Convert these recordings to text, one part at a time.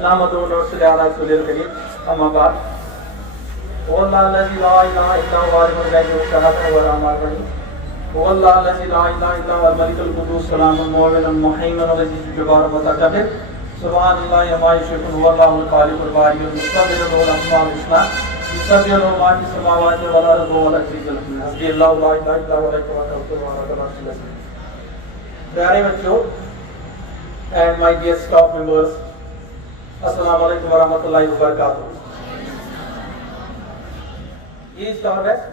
نحمدہ و نصلی علی رسولہ الکریم اما بعد واللہ الذی لا الہ الا هو عالم الغیب والشہادۃ وهو الرحیم واللہ الذی لا الہ الا هو الملک القدوس السلام المؤمن المهیمن العزیز الجبار المتکبر سبحان اللہ عما یشرکون هو اللہ الخالق الباری المصور له الاسماء الحسنى يسبح له ما في السماوات والارض وهو العزیز الحکیم حسبی اللہ لا الہ الا هو علیہ توکلت وهو رب العرش العظیم. پیارے بچوں and my dear staff members, Assalamu alaikum wa rahmatullahi wa barakatuh. East or west?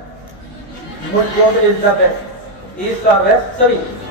Mujhbond is the best. East or west? Sorry,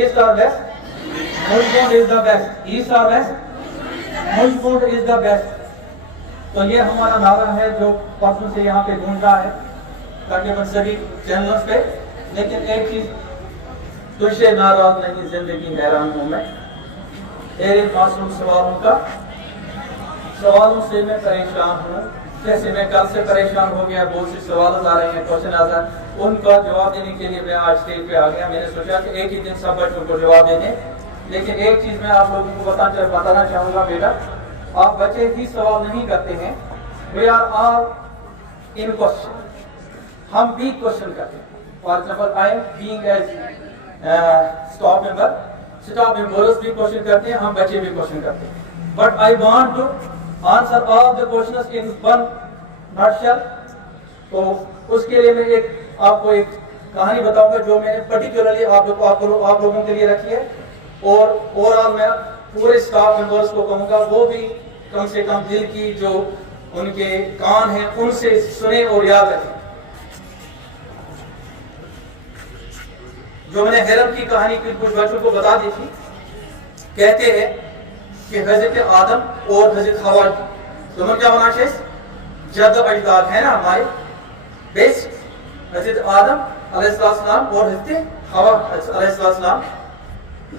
East or west? Mujhbond is the best. East or west? Mujhbond is the best. تو یہ ہمارا نعرہ ہے جو پرسوں سے یہاں پہ گونج رہا ہے تقریباً سبھی چینلز پہ. لیکن ایک چیز تجھ سے ناراض نہیں زندگی حیران ہوں میں تیرے معصوم سوالوں سے میں پریشان ہوں. جیسے میں کل سے پریشان ہو گیا, بہت سے سوال آ رہے ہیں, کوشچن آ رہے ہیں, ان کا جواب دینے کے لیے میں آج اسٹیج پہ آ گیا. میں نے سوچا کہ ایک ہی دن سب بچوں کو جواب دے دیں. لیکن ایک چیز میں آپ لوگوں کو بتانا چاہوں گا بیٹا, آپ بچے ہی سوال نہیں کرتے ہیں, we are all in question, ہم بھی کوشچن کرتے ہیں. For example I am being as staff members بھی کوشچن کرتے ہیں, ہم بچے بھی کوشچن کرتے ہیں. But I want to answer all the questions in one nutshell. تو اس کے لیے میں آپ کو ایک کہانی بتاؤں گا جو میں نے پرٹیکولرلی آپ لوگوں کے لیے رکھی ہے, اور اوور آل میں پورے اسٹاف ممبرز کو کہوں گا وہ بھی کم سے کم دل کی جو ان کے کان ہیں ان سے سنیں اور یاد رکھیں. جو میں نے حرم کی کہانی کچھ بچوں کو بتا دی تھی, کہتے ہیں کہ حضرت آدم اور حضرت حوا دونوں کیا ہونا چاہیے, جد اجداد ہے نا ہمارے بیس, حضرت آدم علیہ السلام اور حضرت حوا علیہ السلام.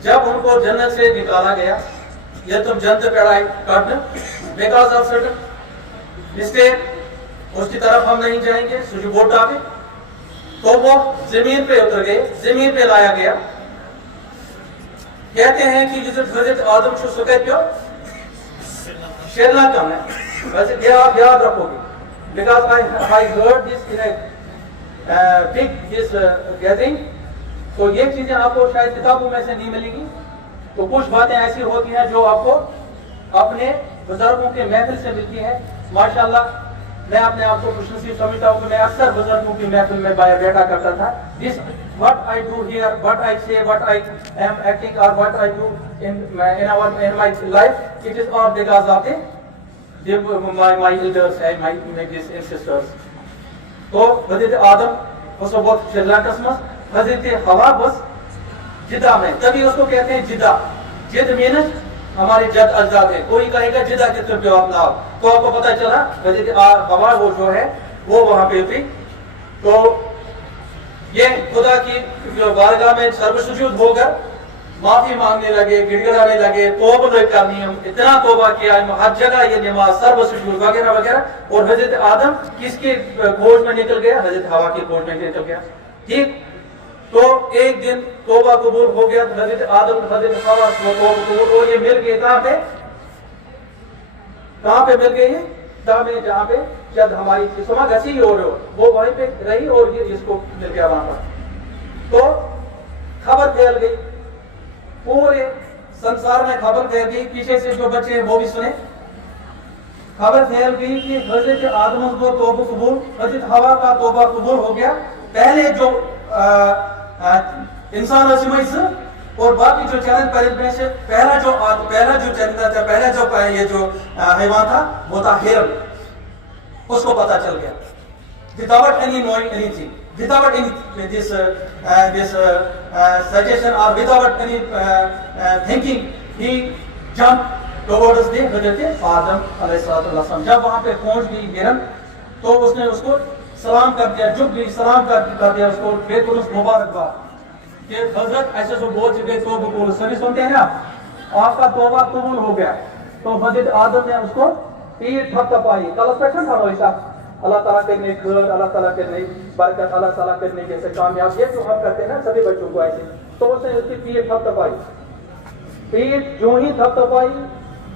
جب ان کو جنت سے نکالا گیا, یا تم جنت پہ کاٹنا بیکاز آف سرٹن مسٹیک, اس کی طرف ہم نہیں جائیں گے, سوئچ بورڈ ڈالے, تو وہ زمین پہ اتر گئے, زمین پہ لایا گیا. کہتے ہیں کہ حضرت آدم کو سکے کیوں شیرنا کم ہے, ویسے یاد رکھو گے, because I heard this in a big gathering. تو یہ چیزیں آپ کو شاید کتابوں میں سے نہیں ملیں گی. تو کچھ باتیں ایسی ہوتی ہیں جو آپ کو اپنے بزرگوں کے محفل سے ملتی ہیں. ماشاءاللہ میں اپنے آپ کو خوش نصیب سمجھتا ہوں کہ میں اکثر بزرگوں کی محفل میں بیٹھا کرتا تھا. What I do here, what I say, what I am acting or what I do in my life, it is all because of my elders and my ancestors. تو حضرت آدم اس کو بہت شرلا قسمت, حضرت حوا بس جدہ میں, تبھی اس کو کہتے ہیں جدہ. جد مینس ہمارے جد اجداد ہے. کوئی کہے گا جدہ کس طرف جواب نہ, تو آپ کو پتہ چلا حضرت حوا وہ جو ہے وہ وہاں پہ تھی. تو یہ خدا کی بارگاہ میں سربسجود ہو کر معافی مانگنے لگے, گڑ گڑانے لگے, توبہ کرنی, ہم اتنا توبہ کیا, ہر جگہ یہ نماز سربسجود وغیرہ وغیرہ. اور حضرت آدم کس کی کھوج میں نکل گیا, حضرت حوا کی کھوج میں نکل گیا. ٹھیک, تو ایک دن توبہ قبول ہو گیا, حضرت آدم حضرت حوا کو توبہ قبول ہو, یہ مل گئے کہاں پہ مل گئے, میں جہاں پہ جب ہماری سما گسی ہو رہے ہو وہ وہیں پہ رہی, اور یہ اس کو مل گیا وہاں پر. تو خبر پھیل گئی, پورے سنسار میں خبر پھیل گئی, پیچھے سے جو بچے ہیں وہ بھی سنے. خبر پھیل گئی کہ حضرت آدم کو توبہ قبول, حضرت حوا کا توبہ قبول ہو گیا. پہلے جو انسان سے اور باقی جو چیلنج پرند میں سے پہلا جو چیلنج تھا, پہلا جو یہ جو حیوان تھا وہ تھا ہرن. اس کو پتا چل گیا without any knowing anything, without any this suggestion or without any thinking, he jumped towards the حضرت آدم علیہ السلام. جب وہاں پہ پہنچ گئی ہرن تو اس نے اس کو سلام کر دیا, جھک گئی, سلام کر دیا اس کو, بے خلوص مبارکباد کہ حضرت ایسے سو بہت جگہ توبہ قبول, سبھی سنتے ہیں نا, آپ کا توبہ قبول ہو گیا. تو حضرت آدم نے اس کو پیٹ تھپ تھپائی, کلس پہ چھڑا ہوئیسا, اللہ تعالیٰ کرنے خیر, اللہ تعالیٰ کرنے برکت, اللہ تعالیٰ کرنے جیسے کامیاب, یہ جو ہم کرتے ہیں نا سبھی بچوں کو ایسے. تو اس نے اس کی پیٹ تھپ تھپائی, پیٹ جو ہی تھپ تھپائی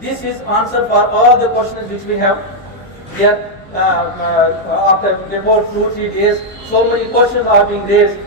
This is answer for all the questions which we have here. After before 2-3 days, so many questions are being raised.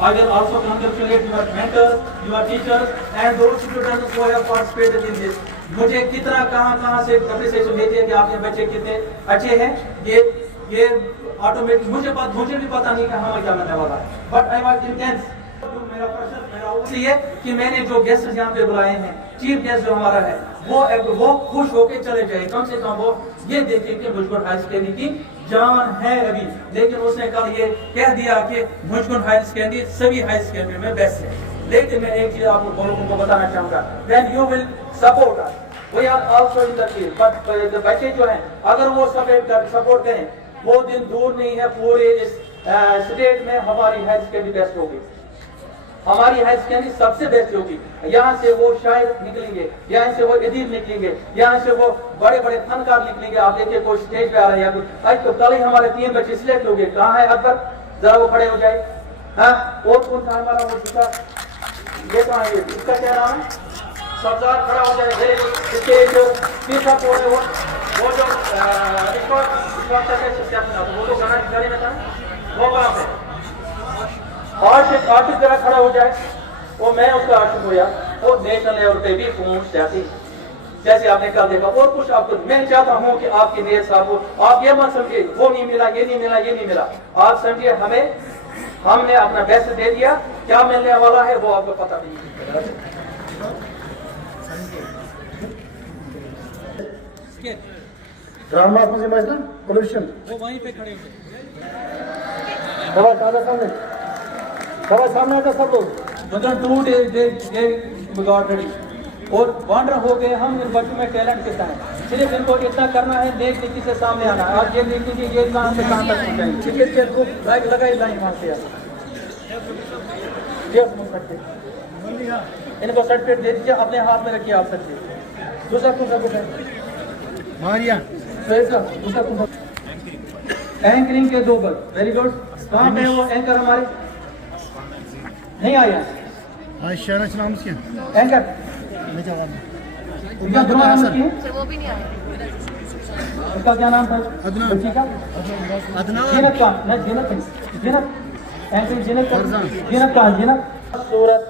I will also congratulate your mentors, your teachers and those students who have participated in this. مجھے کتنا کہاں سے appreciation دیتی ہے کہ آپ کے بچے کتنے اچھے ہیں. یہ آٹومیٹک مجھے بھی پتا نہیں کہ ہمیں کیا ملنے والا ہے. But I was intense. میرا اس لیے کہ میں نے جو گیسٹ یہاں پہ بلائے ہیں, چیف گیسٹ جو ہمارا ہے, وہ خوش ہو کے چلے جائے. کم سے کم وہ یہ دیکھیں کہ مجھ کو ہائر سیکنڈری کی جان ہے ابھی. لیکن اس نے کل یہ کہہ دیا کہ مجھ کو ہائر سیکنڈری سبھی ہائر سیکنڈری میں بیسٹ ہے. لیکن میں ایک چیز آپ لوگوں کو بتانا چاہوں گا, when you will support us, we are also in the field. But بچے جو ہیں اگر وہ سپورٹ کریں, وہ دن دور نہیں ہے پورے اس اسٹیٹ میں ہماری ہائر سیکنڈری بیسٹ ہوگی. ہماری ہائر سیکنڈری سب سے بیسٹ ہوگی. یہاں سے وہ شاعر نکلیں گے, یہاں سے وہ ادیب نکلیں گے, یہاں سے وہ بڑے بڑے فنکار نکلیں گے. آپ دیکھیے کوئی اسٹیج پہ آ رہا ہے. آج تو کل ہی ہمارے 3 بچے سلیکٹ ہو گئے. کہاں ہے اکبر؟ ذرا وہ کھڑے ہو جائے. ہاں, اور کون تھا ہمارا وہ دوسرا, یہ کہاں ہے, اس کا کیا نام ہے؟ سبزار کھڑا ہو جائے. اس کے جو تیسرا پور ہے وہ جو اس وقت وہ تو گانے میں تھا, وہ کہاں پہ؟ عاشق ذرا کھڑا ہو جائے. وہ میں اس کا عاشق ہوں یار. وہ نیشنل لیول پہ بھی پہنچ جاتی جیسے آپ نے کل دیکھا. اور کچھ آپ کو میں چاہتا ہوں کہ آپ کے نیت صاحب کو آپ یہ مت سمجھے وہ نہیں ملا, یہ نہیں ملا, یہ نہیں ملا. آپ سمجھیے ہم نے اپنا بیسٹ دے دیا. کیا ملنے والا ہے وہ آپ کو پتہ نہیں. ڈرامہ میں مسئلہ پولوشن وہ وہیں پہ کھڑے ہوئے. سامنے آتا سب لوگ مطلب 2 days ریڈی اور وانڈر ہو گئے. ہم ان بچوں میں ٹیلنٹ کتنا ہے, صرف ان کو اتنا کرنا ہے, نیک نیکی سے سامنے آنا ہے. آپ یہ دیکھ لیجیے یہ کہاں سے کہاں تک پہنچائیں گے. ٹکٹ کو لائک لگائی لائن وہاں سے ان کو سرٹیفکیٹ دے دیجیے, اپنے ہاتھ میں رکھیے. آپ سچے دوسرا کون سا بک ہے ماریا دوسرا کون سا اینکرنگ کے 2 بک. Very good. کہاں پہ وہ اینکر ہمارے نہیں آیا نام کیا اینکر وہ بھی نہیں آیا. اس کا کیا نام تھا بچی کا؟ جینت کا جینت کہاں جینت سورت.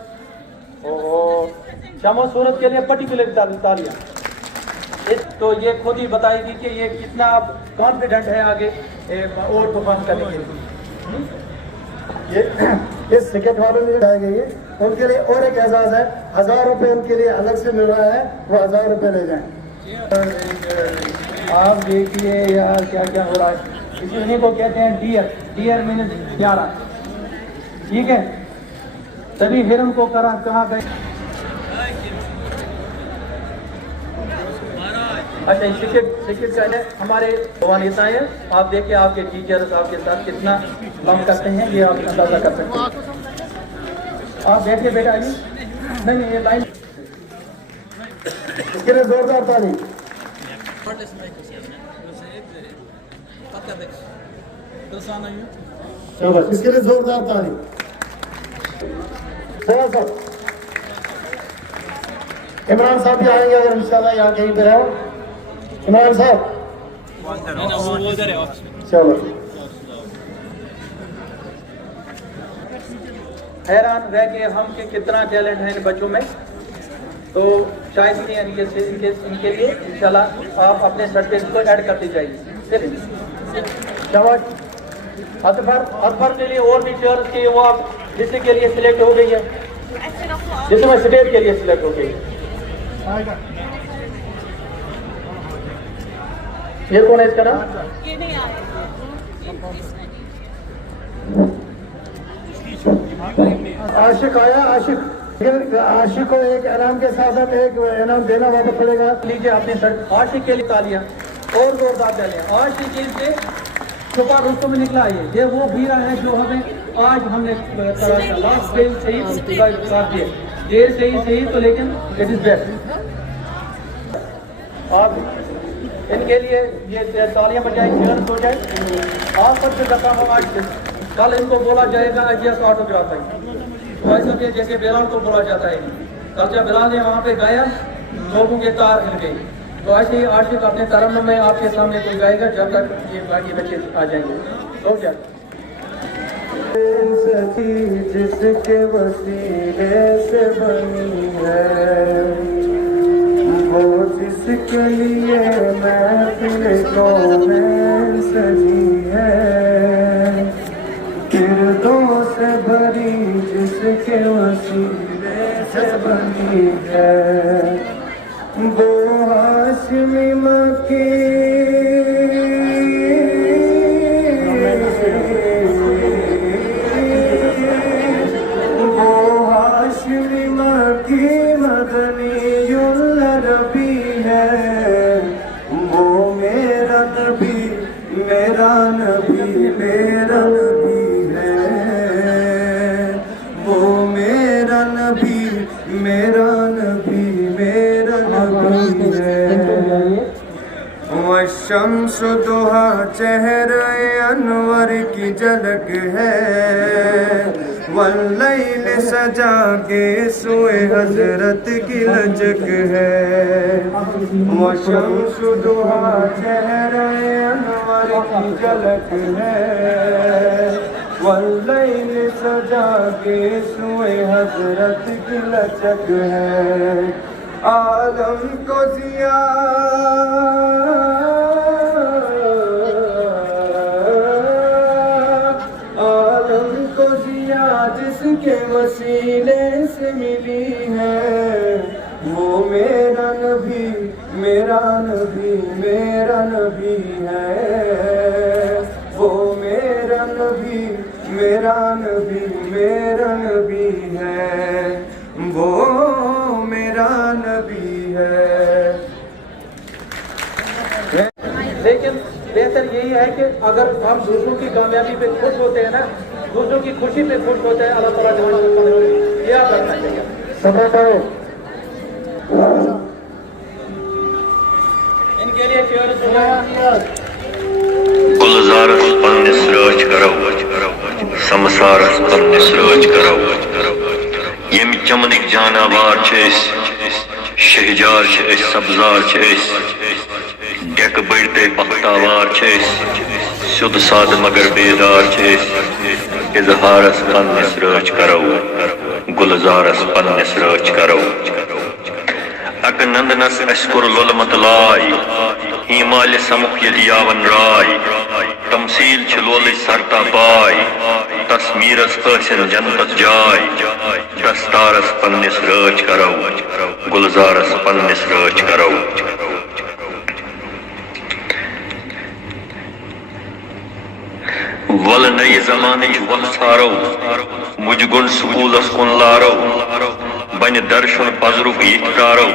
شمع سورت کے لیے پرٹیکولر تالیاں. تو یہ خود ہی بتائے گی کہ یہ کتنا کانفیڈنٹ ہے آگے اور پرفارم کرنے کے لیے. یہ سکٹ والوں نے بتائی گئی ہے. ان کے لیے اور ایک اعزاز ہے, 1000 روپے ان کے لیے الگ سے مل رہا ہے, وہ 1000 روپے لے جائیں. آپ دیکھیے یار کیا کیا ہو رہا ہے. انہیں کو کہتے ہیں ڈیئر مینز 11. ٹھیک ہے, تبھی ہرن کو کہاں گئے. اچھا سکٹ کا ہے ہمارے والدین ہیں. آپ دیکھیں آپ کے ٹیچرز آپ کے ساتھ کتنا کام کرتے ہیں, یہ آپ اندازہ کر سکتے ہیں. آپ دیکھیں بیٹا علی, نہیں یہ لائن اس کے لیے زوردار تالی. اس کے لیے زوردار تالی. عمران صاحب بھی آئیں گے اگر انشاءاللہ یہاں کہیں پہ رہو. عمران صاحب چلو. حیران رہ کے ہم کہ کتنا ٹیلنٹ ہے ان بچوں میں. تو شاید ان کے لیے انشاءاللہ آپ اپنے سرٹیفکیٹ کو ایڈ کرتے جائیے. اکبر کے لیے اور بھی چیئرز کی وہ آپ جس کے لیے سلیکٹ ہو گئی ہے, جس میں اسٹیٹ کے لیے سلیکٹ ہو گئی. یہ کون ہے اس کا نام؟ عاشق آیا. عاشق کو ایک انعام کے ساتھ ساتھ ایک انعام دینا واپس پڑے گا. لیجیے اپنے عاشق کے لیے تالیاں اور زوردار تالیاں. عاشق کے سے چھپا رستوں میں نکلا ہے. یہ وہ بھیرا ہے جو ہمیں آج ہم نے لاسٹ ڈے صحیح دیر سے ہی صحیح تو لیکن اٹ از بیسٹ. آپ ان کے لیے یہ تالیاں بجائے چیئرز ہو جائے. آپ سب سے کرتا ہوں آج کل ان کو بولا جائے گا ایجیس آٹوگراف ہے. ویسے کہ جیسے بلال کو بولا جاتا ہے. کل جب بلال نے وہاں پہ گایا لوگوں کے تار ہل گئی. تو ایسے ہی عاشق اپنے ترنم میں آپ کے سامنے کوئی گائے گا جب تک یہ باقی بچے آ جائیں گے. تو کیا جس کے وسیلے سے بنی ہے وہ جس کے لیے محفل کونین سجی ہے، کردوں سے بھری جس کے وسیلے سے بنی ہے، وہ ہاشمی مکی مدنی العربی ہے، وہ میرا نبی میرا نبی میرا نبی ہے، وہ میرا نبی میرا نبی میرا نبی ہے۔ والشمس ضحیٰ چہرہ انور کی جھلک ہے، واللیل سجا کے سوئے حضرت کی لچک ہے، والشمس ضحیٰ چہرہ انور کی جھلک ہے، واللیل سجا کے سوئے حضرت کی لچک ہے، عالم کو جس کے وسیلے سے ملی ہے، وہ میرا نبی میرا نبی میرا نبی ہے، وہ میرا نبی میرا نبی میرا نبی ہے، وہ میرا نبی ہے۔ لیکن بہتر یہی ہے کہ اگر ہم دوسروں کی کامیابی پہ خوش ہوتے ہیں نا، دوسروں کی خوشی پہ خوش ہوتے ہیں، اللہ تعالیٰ جل جلالہ یہ یاد رکھنا چاہیے۔ ان کے لیے گلزارس پنس رچ کرو سمسارس پنس رچ کرو، یم چمنک جاناوار شہجار سبزار ڈیک بڑتے بختاوار سیود ساد مگر بیدار اظہارس پنس رچ کرو گلزارس پنس رچ کرو، اک نندنس اسکر لولمت لائی ہیمال سمک یل یاون رائے، تمثیل چھ لول سرتا بائی تصمیرس قاسن جنتت جائے، دستارس پنس رچ کرو گلزارس پنس رچ کرو، ول نئی زمانچ ول سارو مجھ گن سکولس کن لارو، بن درشن پذرک یہ کارو،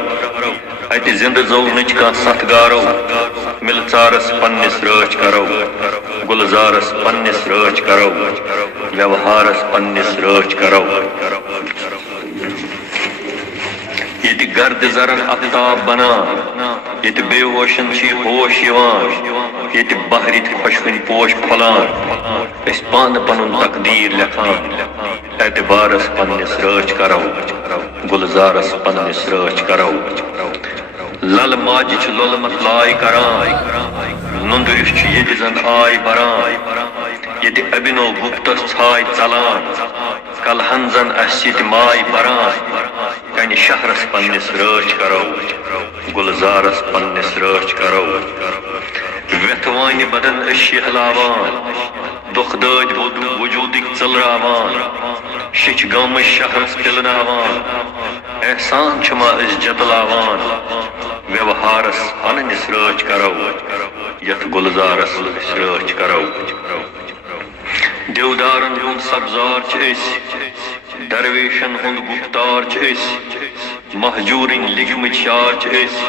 ات زند زونچ کان ست گارو، مل ژارس پنس رچ کرو گلزارس پنس رچ کرو، ویوہارس پنس رچ کرو، یہ گرد زرن افتاب بنان، یہ بے ہوشن چھ ہوش یوان، یہ بہر خشکن پوش پھلان، اس پان پنن تقدیر لکھان، اعتبارس پنس رچ کرو گلزارس پنس رچ کرو، لل ماج چھ لولمت لائی کران، نندرش چھ یہ زن آئی بران، یہ ابنو گپتس ژھائی ژلان، کل ہنزن اسیت مائی بران، کنہ شہرس پنس رچ کرو گلزارس پنس رچ کرو، ویتھوانہ بدن شہلاوان، دکھ دٲدۍ وجودک ژلراوان، شچ گام شہرس پلناوان، احسان چھما اس جتلاوان، ویوہارس پنس رچ کرو یتھ گلزارس رچ کرو، دیودارن ہند سبزار چھ أسۍ، درویشن ہند گفتار چھ أسۍ، مہجورن لگمٕتۍ شار چھ أسۍ،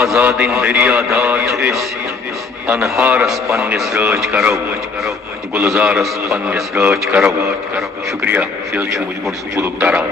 آزادن دریا دار چھ أسۍ، انہارس پنس رچ کرو گلزارس پنس رچ کرو۔ شکریہ، یہ مجھ گن سکولک تران۔